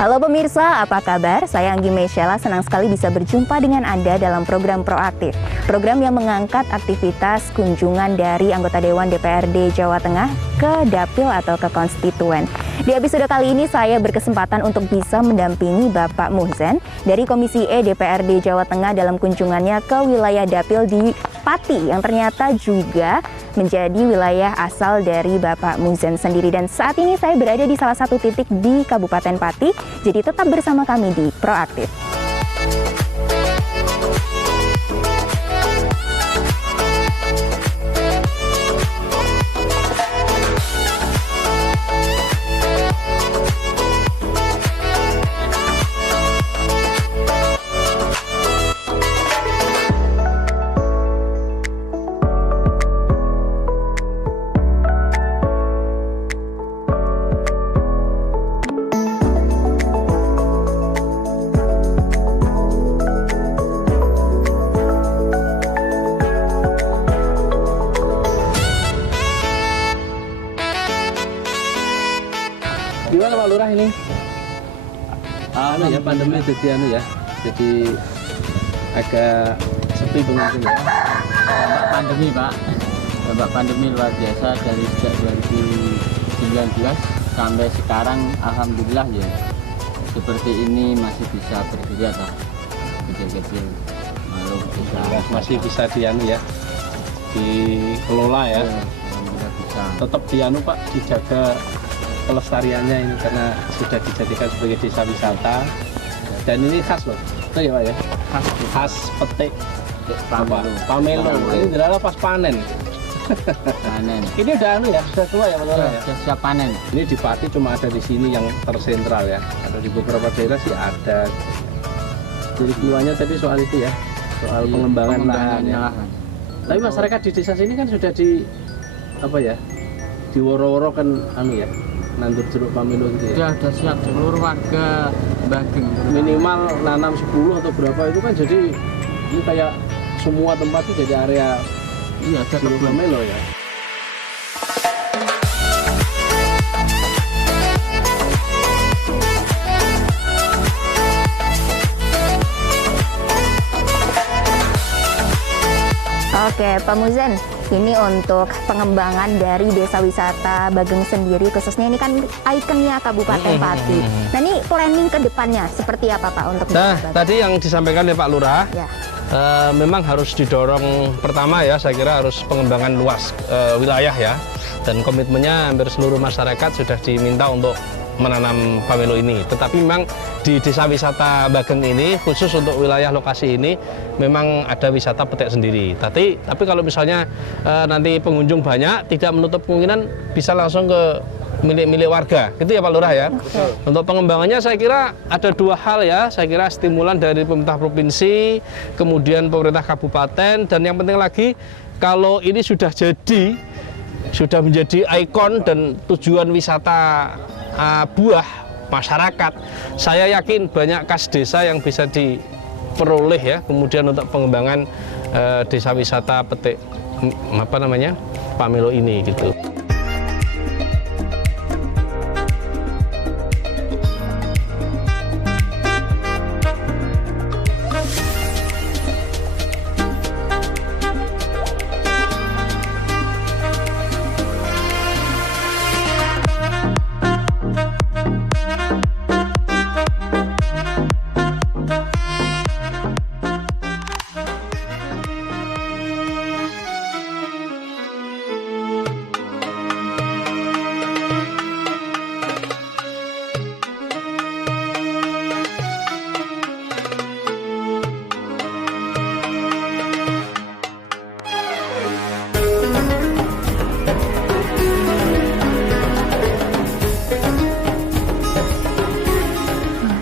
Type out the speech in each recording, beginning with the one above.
Halo pemirsa, apa kabar? Saya Anggi Mesyala, senang sekali bisa berjumpa dengan Anda dalam program Proaktif. Program yang mengangkat aktivitas kunjungan dari anggota Dewan DPRD Jawa Tengah ke Dapil atau ke konstituen. Di episode kali ini saya berkesempatan untuk bisa mendampingi Bapak Muhzen dari Komisi E DPRD Jawa Tengah dalam kunjungannya ke wilayah Dapil di Pati yang ternyata juga menjadi wilayah asal dari Bapak Muhzen sendiri. Dan saat ini saya berada di salah satu titik di Kabupaten Pati, jadi tetap bersama kami di Proaktif. Gimana Pak Lurah ini? Pandemi jadi agak sepi pengunjung ya. Pandemi Pak, dampak pandemi luar biasa dari sejak 2019 sampai sekarang, alhamdulillah ya seperti ini masih bisa bergerak lah, kecil-kecil masih bisa dikelola ya. Alhamdulillah bisa. Tetap Pak dijaga kelestariannya ini karena sudah dijadikan sebagai desa wisata dan ini khas loh, itu ya Pak ya, khas petik pamelo. Ini adalah pas panen. Ini udah sudah tua ya Pak Lurah ya? Sudah siap panen. Ini di Pati cuma ada di sini yang tersentral ya, ada di beberapa daerah sih ada. Jadi keluarnya tadi soal itu ya, soal pengembangan lahannya. Tapi masyarakat di desa sini kan sudah di woro-woro kan nandur jeruk pamelo gitu ya. Sudah siap seluruh warga Bageng. Minimal nanam 10 atau berapa itu kan jadi ini kayak semua tempat itu jadi area jeruk pamelo ya. Oke, Pak Muhzen, ini untuk pengembangan dari desa wisata Bageng sendiri, khususnya ini kan ikonnya Kabupaten Pati. Nah, ini planning ke depannya seperti apa Pak untuk tadi yang disampaikan oleh Pak Lurah, ya. Memang harus didorong pertama ya, saya kira harus pengembangan luas wilayah ya, dan komitmennya hampir seluruh masyarakat sudah diminta untuk menanam pamelo ini. Tetapi memang di desa wisata Bageng ini khusus untuk wilayah lokasi ini memang ada wisata petik sendiri. Tapi kalau misalnya nanti pengunjung banyak, tidak menutup kemungkinan bisa langsung ke milik warga. Itu ya Pak Lurah ya. Okay. Untuk pengembangannya saya kira ada dua hal ya. Saya kira stimulan dari pemerintah provinsi, kemudian pemerintah kabupaten, dan yang penting lagi kalau ini sudah menjadi ikon dan tujuan wisata buah masyarakat, saya yakin banyak kas desa yang bisa diperoleh ya, kemudian untuk pengembangan desa wisata petik pamelo ini gitu.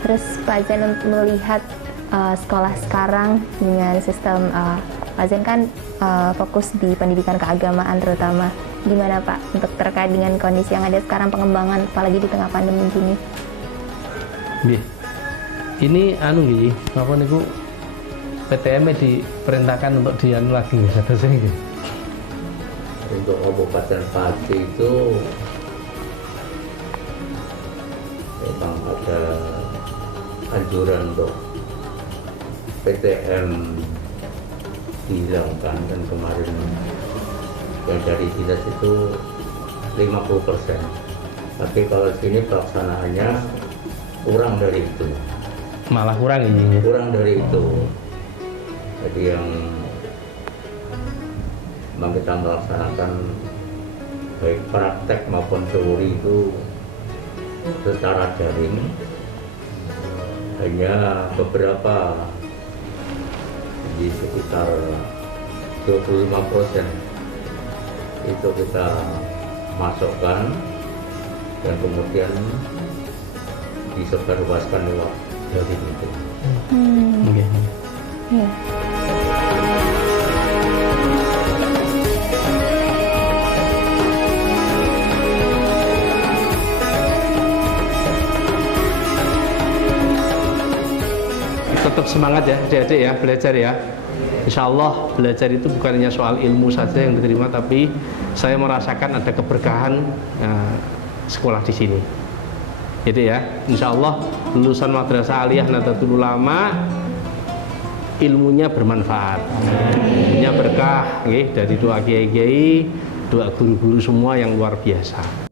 Terus Pak Zen untuk melihat sekolah sekarang dengan sistem Pak Zen kan fokus di pendidikan keagamaan terutama. Gimana Pak untuk terkait dengan kondisi yang ada sekarang pengembangan apalagi di tengah pandemi gini? Ini apa niku PTM diperintahkan untuk dianu lagi satu sini. Untuk Kabupaten Pati itu memang ada anjuran untuk PTM dihilangkan, dan kemarin yang dari dinas itu 50%. Tapi kalau sini pelaksanaannya kurang dari itu. Malah kurang ini. Kurang dari itu. Jadi yang memang kita melaksanakan baik praktek maupun teori itu secara daring. Hanya beberapa di sekitar 25% itu kita masukkan dan kemudian disebarluaskan lewat daring itu. Oke. Iya. Tetap semangat ya adik-adik ya, belajar ya. Insya Allah belajar itu bukan hanya soal ilmu saja yang diterima, tapi saya merasakan ada keberkahan sekolah di sini. Jadi ya, insya Allah lulusan Madrasah Aliyah Nahdlatul Ulama ilmunya bermanfaat, ilmunya berkah, dari doa kiai-kiai, doa guru-guru semua yang luar biasa.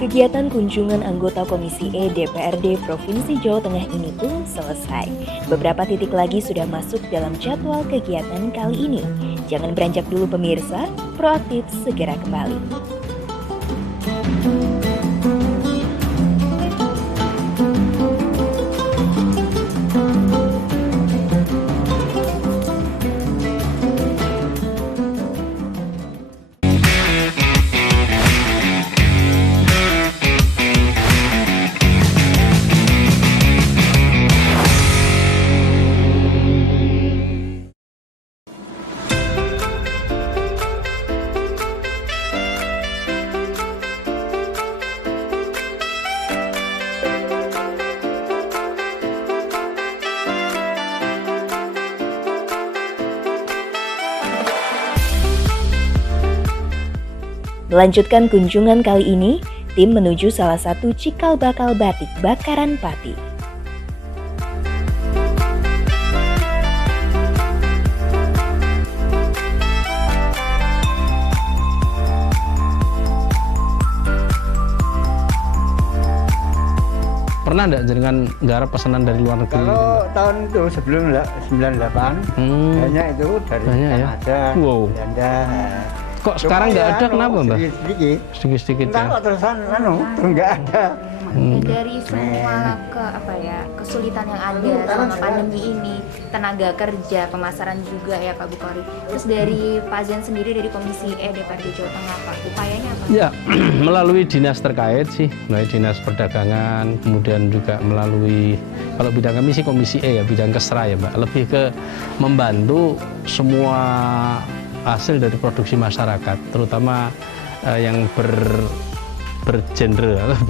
Kegiatan kunjungan anggota Komisi E DPRD Provinsi Jawa Tengah ini pun selesai. Beberapa titik lagi sudah masuk dalam jadwal kegiatan kali ini. Jangan beranjak dulu pemirsa, Proaktif segera kembali. Melanjutkan kunjungan kali ini, tim menuju salah satu cikal bakal batik Bakaran Pati. Pernah enggak jenengan nggarap pesanan dari luar negeri? Kalau tahun itu sebelum 98, banyak itu dari Banyak ya? Kanada, Wow. Belanda. Kok sekarang nggak ada, kenapa Mbak? Sedikit-sedikit. Sedikit-sedikit Entah ya. kok terusan nggak ada. Dari semua kesulitan yang ada selama pandemi ini, tenaga kerja, pemasaran juga ya Pak Bukhari. Terus dari Pak Zen sendiri dari Komisi E DPRD Jawa Tengah, Pak, upayanya apa? Ya, melalui dinas terkait sih, melalui dinas perdagangan, kemudian juga melalui, kalau bidang kami sih Komisi E ya, bidang kesra ya Mbak, lebih ke membantu semua hasil dari produksi masyarakat, terutama yang bergenre atau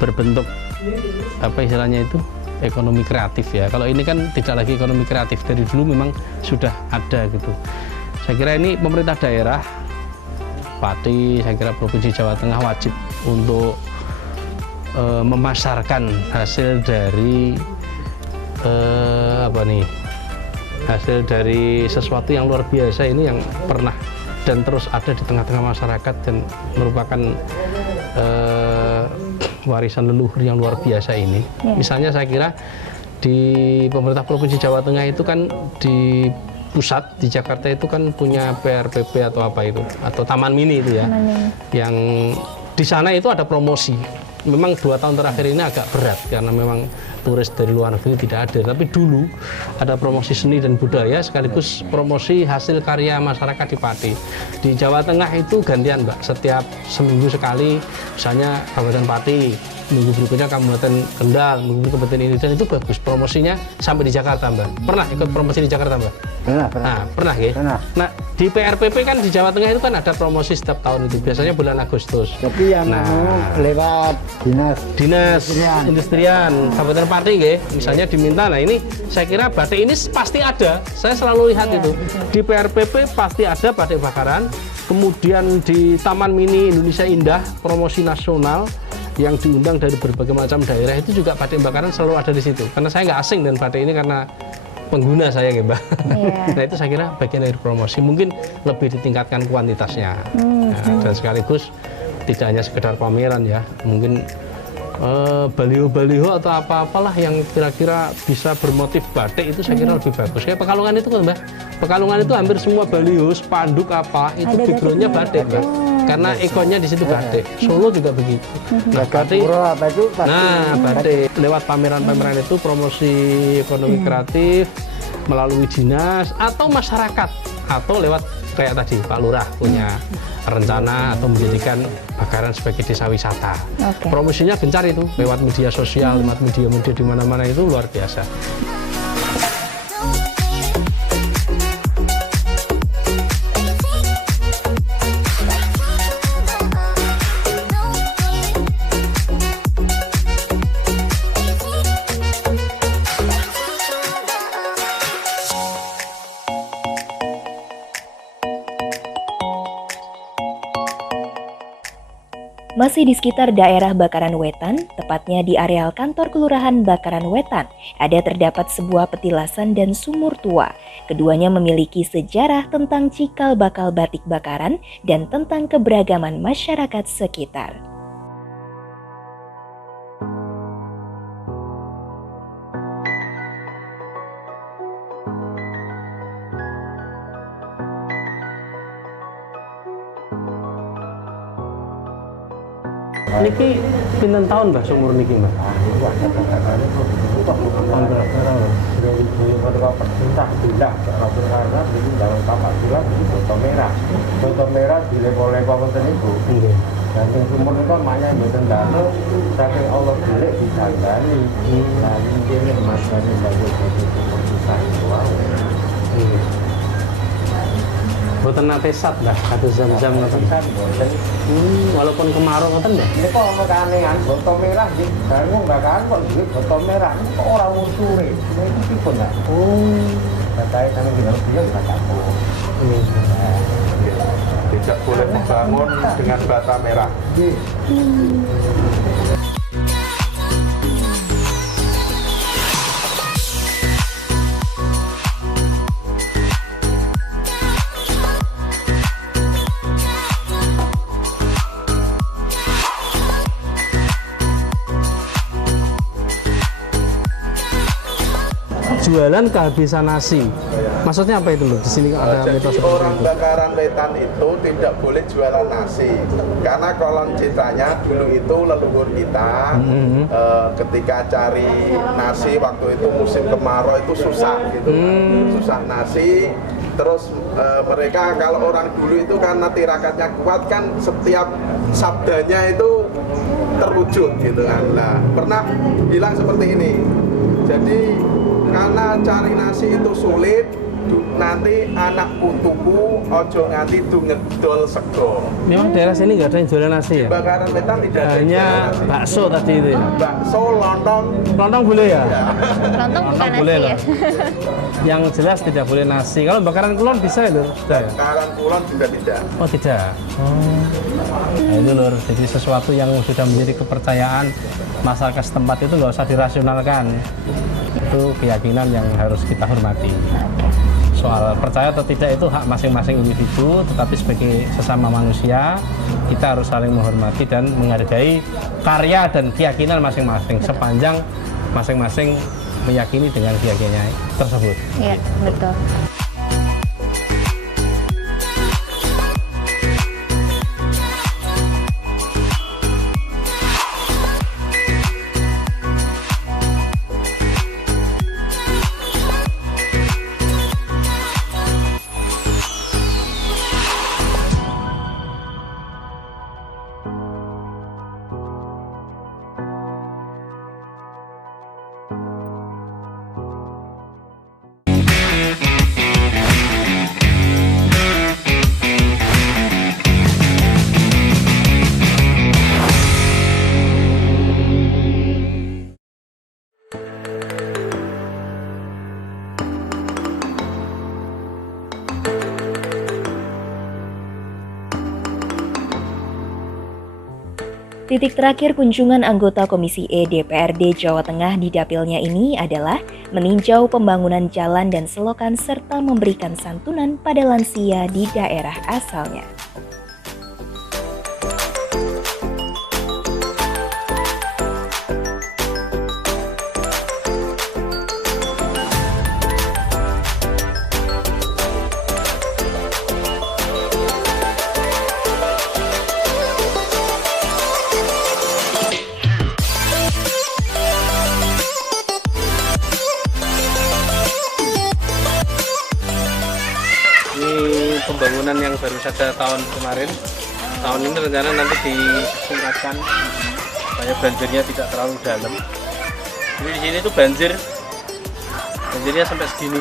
berbentuk apa istilahnya itu ekonomi kreatif ya. Kalau ini kan tidak lagi ekonomi kreatif, dari dulu memang sudah ada gitu. Saya kira ini pemerintah daerah, Pati, saya kira Provinsi Jawa Tengah wajib untuk memasarkan hasil dari hasil dari sesuatu yang luar biasa ini, yang pernah dan terus ada di tengah-tengah masyarakat dan merupakan warisan leluhur yang luar biasa ini. Misalnya saya kira di pemerintah Provinsi Jawa Tengah itu kan di pusat di Jakarta itu kan punya PRPP atau apa itu, atau Taman Mini itu ya, yang di sana itu ada promosi. Memang 2 tahun terakhir ini agak berat karena memang turis dari luar negeri tidak ada, tapi dulu ada promosi seni dan budaya sekaligus promosi hasil karya masyarakat di Pati. Di Jawa Tengah itu gantian Mbak, setiap seminggu sekali misalnya Kabupaten Pati minggu berikutnya Kabupaten Kendal, minggu Kabupaten ini, dan itu bagus promosinya sampai di Jakarta, Mbak. Pernah ikut promosi di Jakarta, Mbak? Pernah. Nah, pernah ya? Pernah. Nah, di PRPP kan di Jawa Tengah itu kan ada promosi setiap tahun itu, biasanya bulan Agustus. Tapi yang lewat Dinas Industrian Kabupaten Pati ya, misalnya diminta. Nah ini saya kira batik ini pasti ada. Saya selalu lihat itu di PRPP pasti ada batik bakaran. Kemudian di Taman Mini Indonesia Indah promosi nasional yang diundang dari berbagai macam daerah itu juga batik bakaran selalu ada di situ. Karena saya nggak asing dengan batik ini karena pengguna saya ya Mbak. Nah itu saya kira bagian dari promosi, mungkin lebih ditingkatkan kuantitasnya. Nah, dan sekaligus tidak hanya sekedar pameran ya, mungkin baliho-baliho atau apa-apalah yang kira-kira bisa bermotif batik itu saya kira lebih bagus. Kayak Pekalongan itu kan Mbak, Pekalongan itu hampir semua baliho, spanduk apa itu backgroundnya batik Mbak, karena ikonnya di situ batik. Solo juga begitu. Nah batik, batik lewat pameran-pameran itu promosi ekonomi kreatif melalui dinas atau masyarakat, atau lewat kayak tadi Pak Lurah punya rencana atau menjadikan bakaran sebagai desa wisata. Promosinya gencar itu lewat media sosial, lewat media-media di mana-mana itu luar biasa. Masih di sekitar daerah Bakaran Wetan, tepatnya di areal kantor Kelurahan Bakaran Wetan, ada terdapat sebuah petilasan dan sumur tua. Keduanya memiliki sejarah tentang cikal bakal batik bakaran dan tentang keberagaman masyarakat sekitar. Niki pinten tahun Mbah sumur niki Mbah? Botol merah di lepo-lepo wonten iku. Dan sing sumur niku maknya mboten damel saking Allah golek disandani. Lah ini masane bagus sumur susah wae. Boten nate sat Mbah, kados Zam-Zam ngoten. Walaupun kemarau ngoten Mbah. Ini kok ono keanehan botol merah nggih. Bangun bakaran kok nggih botol merah. Kok ora usure. Ini pripun ya? Katanya kan tinggal dia enggak tahu. Tidak boleh membangun dengan bata merah. Jualan kehabisan nasi. Maksudnya apa itu loh? Di sini ada mitos Jadi seperti orang itu. Bakaran Wetan itu tidak boleh jualan nasi karena konon ceritanya dulu itu leluhur kita ketika cari nasi waktu itu musim kemarau itu susah gitu, susah nasi. Terus mereka kalau orang dulu itu karena tirakatnya kuat kan setiap sabdanya itu terwujud gitu kan. Nah, pernah bilang seperti ini. Jadi karena cari nasi itu sulit, nanti anak putuku ojo nganti ngedol sego. Memang daerah sini nggak ada yang jualan nasi ya? Bakaran Wetan tidak ada Hanya yang jualan nasi. bakso tadi itu ya? Bakso, lontong. Lontong boleh ya? Lontong bukan nasi boleh ya? loh. Yang jelas tidak boleh nasi. Kalau bakaran kulon bisa ya lur? Sudah ya? Bakaran kulon juga tidak. Oh tidak? Nah itu lur, jadi sesuatu yang sudah menjadi kepercayaan masyarakat setempat itu nggak usah dirasionalkan. Itu keyakinan yang harus kita hormati. Soal percaya atau tidak itu hak masing-masing individu, tetapi sebagai sesama manusia kita harus saling menghormati dan menghargai karya dan keyakinan masing-masing sepanjang masing-masing meyakini dengan keyakinannya tersebut. Iya, betul. Titik terakhir kunjungan anggota Komisi E DPRD Jawa Tengah di dapilnya ini adalah meninjau pembangunan jalan dan selokan serta memberikan santunan pada lansia di daerah asalnya. Ini pembangunan yang baru saja tahun kemarin. Tahun ini rencana nanti ditingkatkan supaya banjirnya tidak terlalu dalam. Jadi di sini tuh banjirnya sampai segini.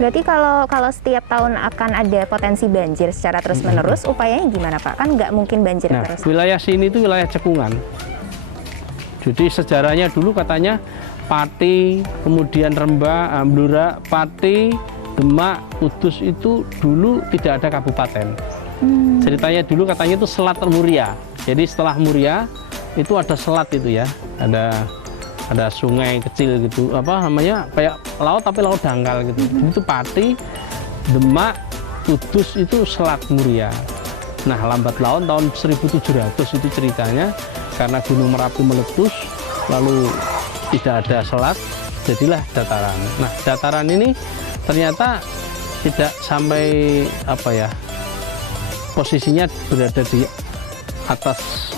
Berarti kalau setiap tahun akan ada potensi banjir secara terus-menerus, upayanya gimana Pak? Kan nggak mungkin banjir Nah, terus. wilayah sini itu wilayah cekungan. Jadi sejarahnya dulu katanya Pati, kemudian Rembang, Blora, Pati, Demak, Kudus itu dulu tidak ada kabupaten. Ceritanya dulu katanya itu Selat Muria. Jadi setelah Muria itu ada selat itu ya, ada sungai kecil gitu, apa namanya, kayak laut tapi laut dangkal gitu. Itu Pati, Demak, Kudus itu Selat Muria. Nah, lambat laun tahun 1700 itu ceritanya karena Gunung Merapi meletus, lalu tidak ada selat, jadilah dataran. Nah, dataran ini ternyata tidak sampai posisinya berada di atas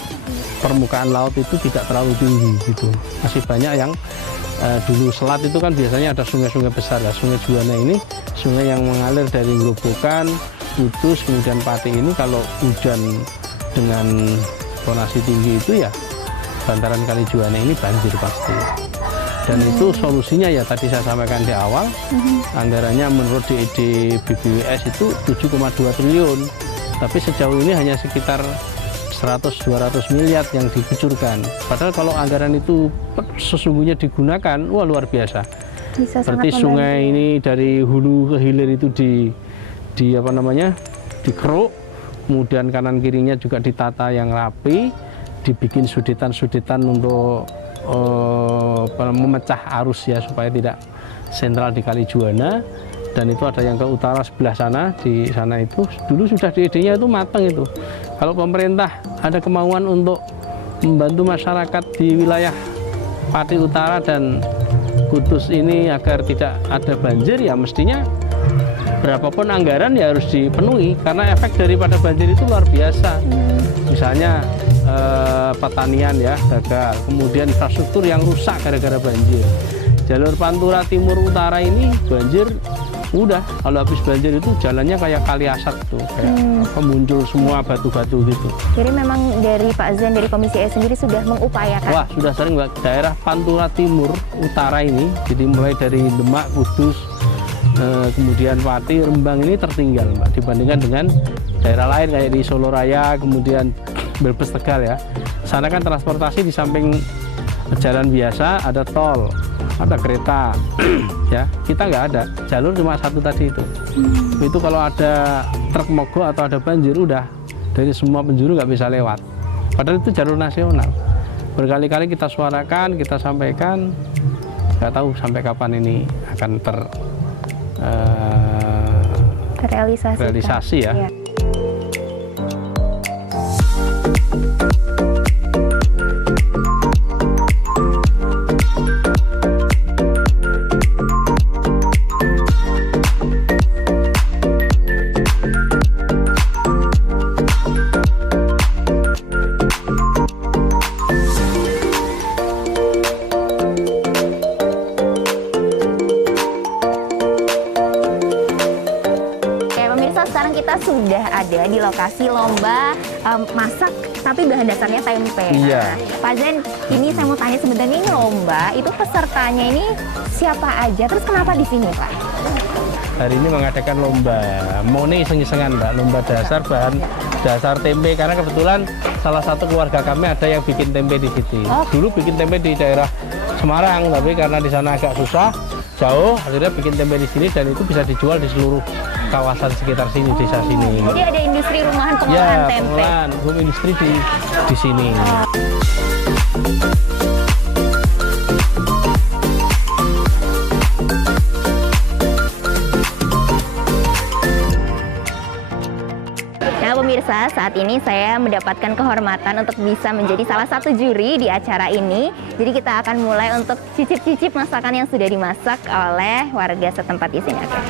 permukaan laut, itu tidak terlalu tinggi gitu. Masih banyak yang dulu selat itu kan biasanya ada sungai-sungai besar ya. Sungai Juwana ini sungai yang mengalir dari Grobogan, Kudus, kemudian Pati ini kalau hujan dengan tonasi tinggi itu ya bantaran Kali Juwana ini banjir pasti. Dan itu solusinya ya tadi saya sampaikan di awal, anggarannya menurut DED BBWS itu 7,2 triliun. Tapi sejauh ini hanya sekitar 100-200 miliar yang dikucurkan. Padahal kalau anggaran itu sesungguhnya digunakan, wah luar biasa. Seperti sungai ini dari hulu ke hilir itu dikeruk, kemudian kanan kirinya juga ditata yang rapi, dibikin sudetan-sudetan untuk memecah arus ya supaya tidak sentral di Kali Juwana. Dan itu ada yang ke utara sebelah sana, di sana itu dulu sudah DED-nya itu matang itu. Kalau pemerintah ada kemauan untuk membantu masyarakat di wilayah Pati Utara dan Kudus ini agar tidak ada banjir, ya mestinya berapapun anggaran ya harus dipenuhi, karena efek daripada banjir itu luar biasa. Misalnya pertanian ya gagal, kemudian infrastruktur yang rusak gara-gara banjir. Jalur Pantura Timur Utara ini banjir, udah kalau habis banjir itu jalannya kayak kali asat tuh, kayak muncul semua batu-batu gitu. Jadi memang dari Pak Zen dari Komisi E sendiri sudah mengupayakan. Wah, sudah sering Mbak. Daerah Pantura Timur Utara ini, jadi mulai dari Demak, Kudus, kemudian Pati, Rembang ini tertinggal Mbak dibandingkan dengan daerah lain kayak di Solo Raya, kemudian Brebes, Tegal ya. Sana kan transportasi di samping jalan biasa ada tol, ada kereta ya, kita nggak ada, jalur cuma satu tadi itu. Itu kalau ada truk mogok atau ada banjir udah dari semua penjuru nggak bisa lewat, padahal itu jalur nasional. Berkali-kali kita suarakan, kita sampaikan, nggak tahu sampai kapan ini akan terrealisasi ya. Sekarang kita sudah ada di lokasi lomba masak tapi bahan dasarnya tempe. Iya. Pak Zen, ini saya mau tanya sebenarnya ini lomba, itu pesertanya ini siapa aja, terus kenapa di sini Pak? Hari ini mengadakan lomba, mau nih iseng-isengan Mbak, lomba dasar bahan dasar tempe, karena kebetulan salah satu keluarga kami ada yang bikin tempe di sini. Dulu bikin tempe di daerah Semarang, tapi karena di sana agak susah, jauh, akhirnya bikin tempe di sini dan itu bisa dijual di seluruh kawasan sekitar sini, desa sini. Jadi ada industri rumahan pengolahan Ya, tempe. pengolahan home industry di sini. Nah pemirsa, saat ini saya mendapatkan kehormatan untuk bisa menjadi salah satu juri di acara ini. Jadi kita akan mulai untuk cicip-cicip masakan yang sudah dimasak oleh warga setempat di sini. Oke.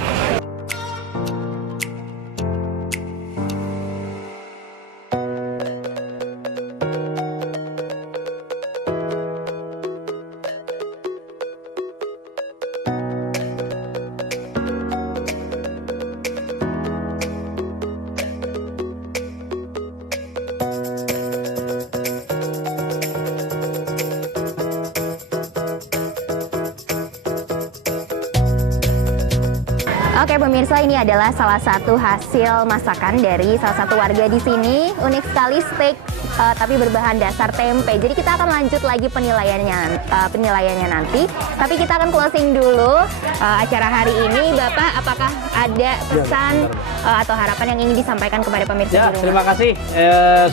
Oke pemirsa, ini adalah salah satu hasil masakan dari salah satu warga di sini. Unik sekali steak tapi berbahan dasar tempe. Jadi kita akan lanjut lagi penilaiannya nanti. Tapi kita akan closing dulu acara hari ini. Bapak, apakah ada pesan atau harapan yang ingin disampaikan kepada pemirsa Ya, di rumah? terima kasih.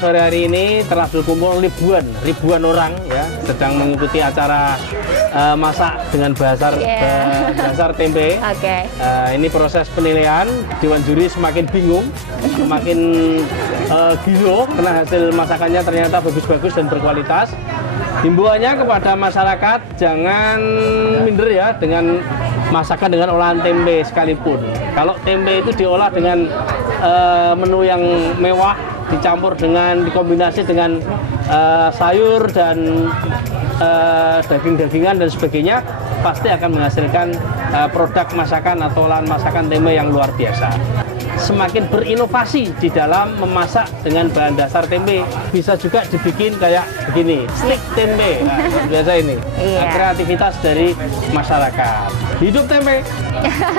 Sore hari ini telah berkumpul ribuan orang ya sedang mengikuti acara masak dengan dasar tempe. Oke. Ini proses penilaian, Dewan Juri semakin bingung, semakin gilo karena hasil masakannya ternyata bagus-bagus dan berkualitas. Himbauannya kepada masyarakat jangan minder ya dengan masakan dengan olahan tempe sekalipun. Kalau tempe itu diolah dengan menu yang mewah, dikombinasi dengan sayur dan daging-dagingan dan sebagainya, pasti akan menghasilkan produk masakan atau olahan masakan tempe yang luar biasa. Semakin berinovasi di dalam memasak dengan bahan dasar tempe, bisa juga dibikin kayak begini, stick tempe. Nah, luar biasa ini. Iya. Kreativitas dari masyarakat. Hidup tempe.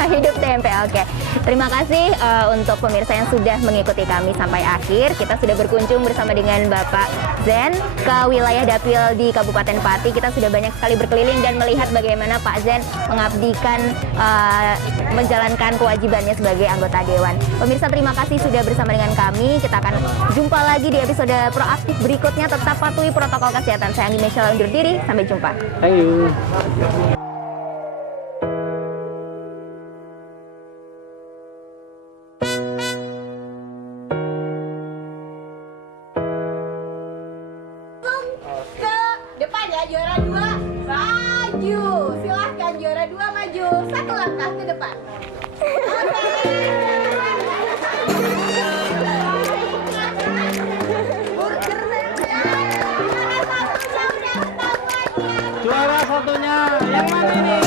Hidup tempe, oke. Terima kasih untuk pemirsa yang sudah mengikuti kami sampai akhir. Kita sudah berkunjung bersama dengan Bapak Zen ke wilayah Dapil di Kabupaten Pati. Kita sudah banyak sekali berkeliling dan melihat bagaimana Pak Zen mengabdikan, menjalankan kewajibannya sebagai anggota Dewan. Pemirsa, terima kasih sudah bersama dengan kami. Kita akan jumpa lagi di episode proaktif berikutnya. Tetap patuhi protokol kesehatan. Saya Anggi Mesyala undur diri. Sampai jumpa. Thank you. Depan ya, juara 2 maju, silahkan juara 2 maju, 1 langkah ke depan. Juara satunya yang mana ini?